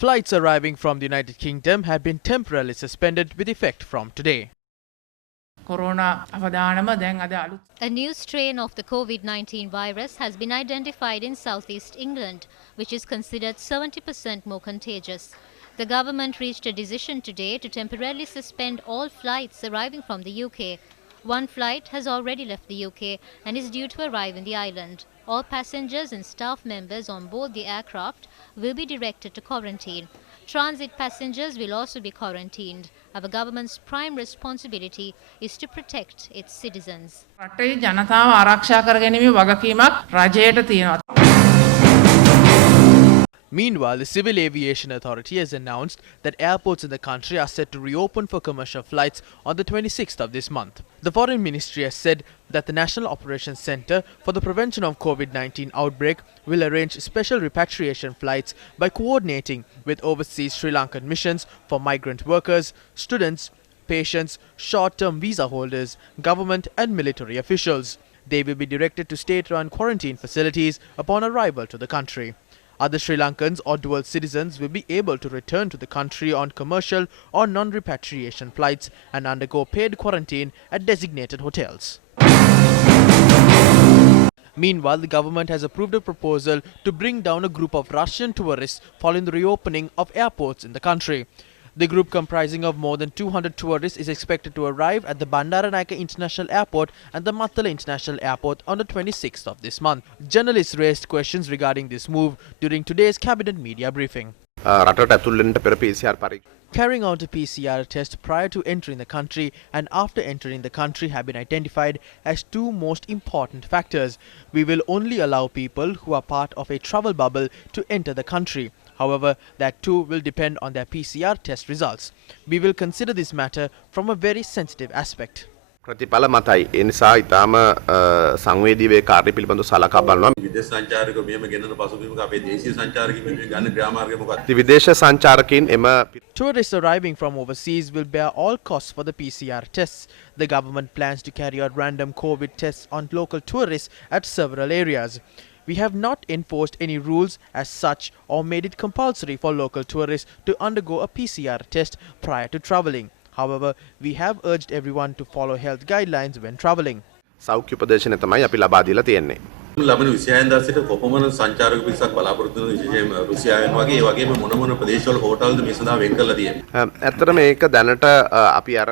Flights arriving from the United Kingdom have been temporarily suspended with effect from today. A new strain of the COVID-19 virus has been identified in southeast England, which is considered 70% more contagious. The government reached a decision today to temporarily suspend all flights arriving from the UK. One flight has already left the UK and is due to arrive in the island. All passengers and staff members on board the aircraft will be directed to quarantine. Transit passengers will also be quarantined. Our government's prime responsibility is to protect its citizens. Meanwhile, the Civil Aviation Authority has announced that airports in the country are set to reopen for commercial flights on the 26th of this month. The Foreign Ministry has said that the National Operations Centre for the Prevention of COVID-19 outbreak will arrange special repatriation flights by coordinating with overseas Sri Lankan missions for migrant workers, students, patients, short-term visa holders, government and military officials. They will be directed to state-run quarantine facilities upon arrival to the country. Other Sri Lankans or dual citizens will be able to return to the country on commercial or non-repatriation flights and undergo paid quarantine at designated hotels. Meanwhile, the government has approved a proposal to bring down a group of Russian tourists following the reopening of airports in the country. The group, comprising of more than 200 tourists, is expected to arrive at the Bandaranaike International Airport and the Mattala International Airport on the 26th of this month. Journalists raised questions regarding this move during today's cabinet media briefing. Carrying out a PCR test prior to entering the country and after entering the country have been identified as two most important factors. We will only allow people who are part of a travel bubble to enter the country. However, that too will depend on their PCR test results. We will consider this matter from a very sensitive aspect. ප්‍රතිඵල මතයි ඒ නිසා ඊටාම සංවේදීව ඒ කාර්ය පිළිබඳව සලකා බලනවා විදේශ සංචාරකයෝ මෙහෙම ගෙනන පසුබිමක අපේ දේශීය සංචාරකයන් මෙහෙම ගන්න ක්‍රියාමාර්ගය මොකක්ද විදේශ සංචාරකයන් එම Tourists arriving from overseas will bear all costs for the PCR tests. The government plans to carry out random COVID tests on local tourists at several areas. We have not enforced any rules as such or made it compulsory for local tourists to undergo a PCR test prior to travelling. However, we have urged everyone to follow health guidelines when travelling. සෞඛ්‍ය උපදේශන තමයි අපි ලබා දීලා තියෙන්නේ. ලබන 26 දවසට කොපමණ සංචාරක පිරිසක් බලාපොරොත්තු වෙන විශේෂයෙන්ම රුසියාවෙන් වගේ ඒ වගේම මොන මොන ප්‍රදේශවල හෝටල්ද මේ සඳහා වෙන් කරලා තියෙන්නේ. ඇත්තටම මේක දැනට අපි අර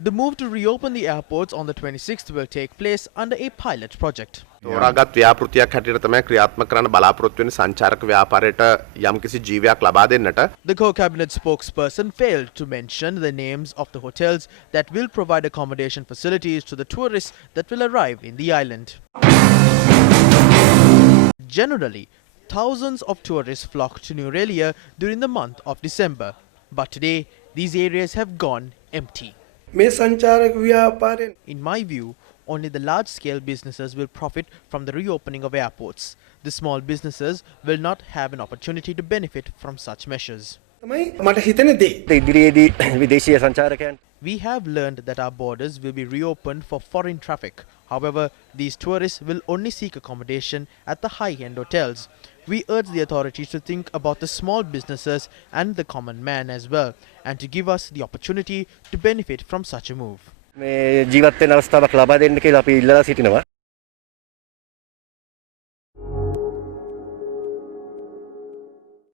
The move to reopen the airports on the 26th will take place under a pilot project. තෝරාගත් ව්‍යාපෘතියක් හැටියට තමයි ක්‍රියාත්මක කරන්න බලාපොරොත්තු වෙන සංචාරක ව්‍යාපාරයට යම්කිසි ජීවයක් ලබා දෙන්නට. The co-cabinet spokesperson failed to mention the names of the hotels that will provide accommodation facilities to the tourists that will arrive in the island. Generally, thousands of tourists flock to Nurelia during the month of December. But today, these areas have gone empty. In my view, only the large-scale businesses will profit from the reopening of airports. The small businesses will not have an opportunity to benefit from such measures. We have learned that our borders will be reopened for foreign traffic. However, these tourists will only seek accommodation at the high-end hotels. We urge the authorities to think about the small businesses and the common man as well, and to give us the opportunity to benefit from such a move. මේ ජීවත් වෙන අවස්ථාවක් ලබා දෙන්න කියලා අපි ඉල්ලලා සිටිනවා.